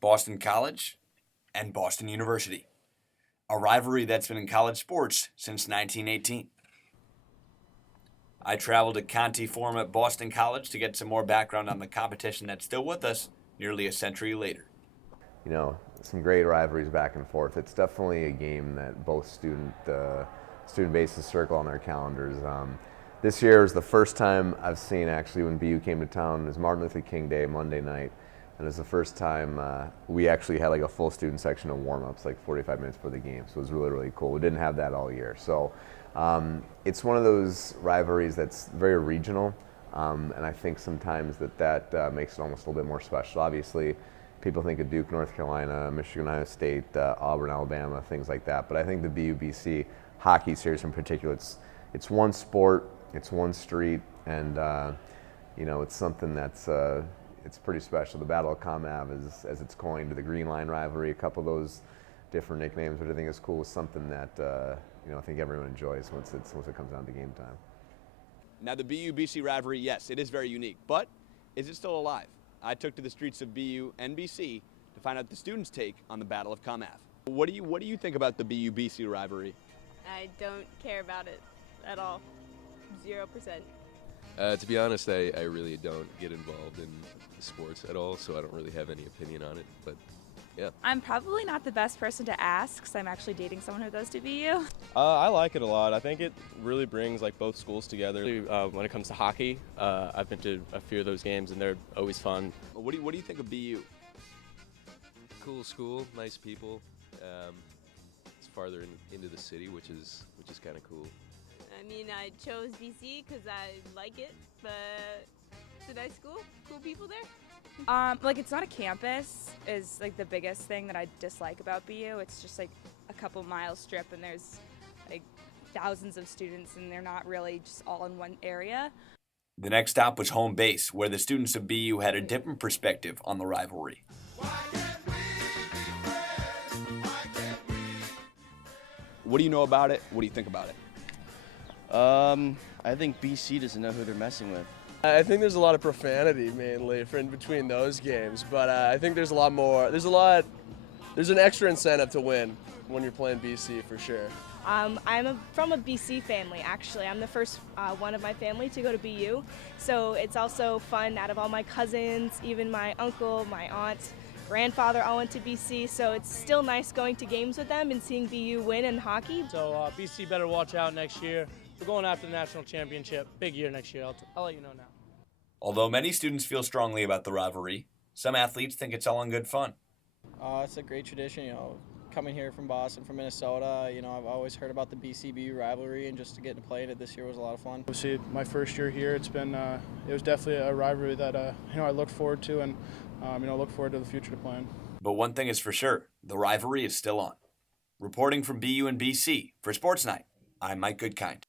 Boston College, and Boston University, a rivalry that's been in college sports since 1918. I traveled to Conti Forum at Boston College to get some more background on the competition that's still with us nearly a century later. You know, some great rivalries back and forth. It's definitely a game that both student bases circle on their calendars. This year was the first time I've seen, actually, when BU came to town. It was Martin Luther King Day, Monday night, and it was the first time we actually had like a full student section of warm-ups, like 45 minutes before the game. So it was really, really cool. We didn't have that all year. So it's one of those rivalries that's very regional, and I think sometimes that makes it almost a little bit more special. Obviously, people think of Duke, North Carolina, Michigan, Ohio State, Auburn, Alabama, things like that. But I think the BU-BC hockey series in particular, it's one sport, it's one street, and you know, it's something that's it's pretty special. The Battle of Comm Ave, as it's coined, the Green Line rivalry, a couple of those different nicknames, which I think is cool, is something that you know, I think everyone enjoys once it comes down to game time. Now the BU-BC rivalry, yes, it is very unique, but is it still alive? I took to the streets of BU and BC to find out the students' take on the Battle of Comm Ave. What do you think about the BU-BC rivalry? I don't care about it at all. 0%. To be honest, I really don't get involved in sports at all, so I don't really have any opinion on it, but yeah. I'm probably not the best person to ask, because I'm actually dating someone who goes to BU. I like it a lot. I think it really brings like both schools together. When it comes to hockey, I've been to a few of those games, and they're always fun. What do you think of BU? Cool school, nice people. It's farther into the city, which is kind of cool. I mean, I chose BC because I like it, but it's a nice school, cool people there. Like, it's not a campus is like the biggest thing that I dislike about BU. It's just like a couple mile strip, and there's like thousands of students, and they're not really just all in one area. The next stop was home base, where the students of BU had a different perspective on the rivalry. What do you know about it? What do you think about it? I think BC doesn't know who they're messing with. I think there's a lot of profanity mainly in between those games, but I think there's a lot more. There's an extra incentive to win when you're playing BC for sure. I'm from a BC family, actually. I'm the first one of my family to go to BU, so it's also fun. Out of all my cousins, even my uncle, my aunt, grandfather all went to BC, so it's still nice going to games with them and seeing BU win in hockey. So BC better watch out next year. We're going after the national championship. Big year next year. I'll let you know now. Although many students feel strongly about the rivalry, some athletes think it's all in good fun. It's a great tradition, you know, coming here from Boston, from Minnesota. You know, I've always heard about the BC-BU rivalry, and just to get to play in it this year was a lot of fun. Obviously, my first year here, it was definitely a rivalry that you know, I look forward to, and you know, look forward to the future to playing. But one thing is for sure, the rivalry is still on. Reporting from BU and BC for Sports Night, I'm Mike Goodkind.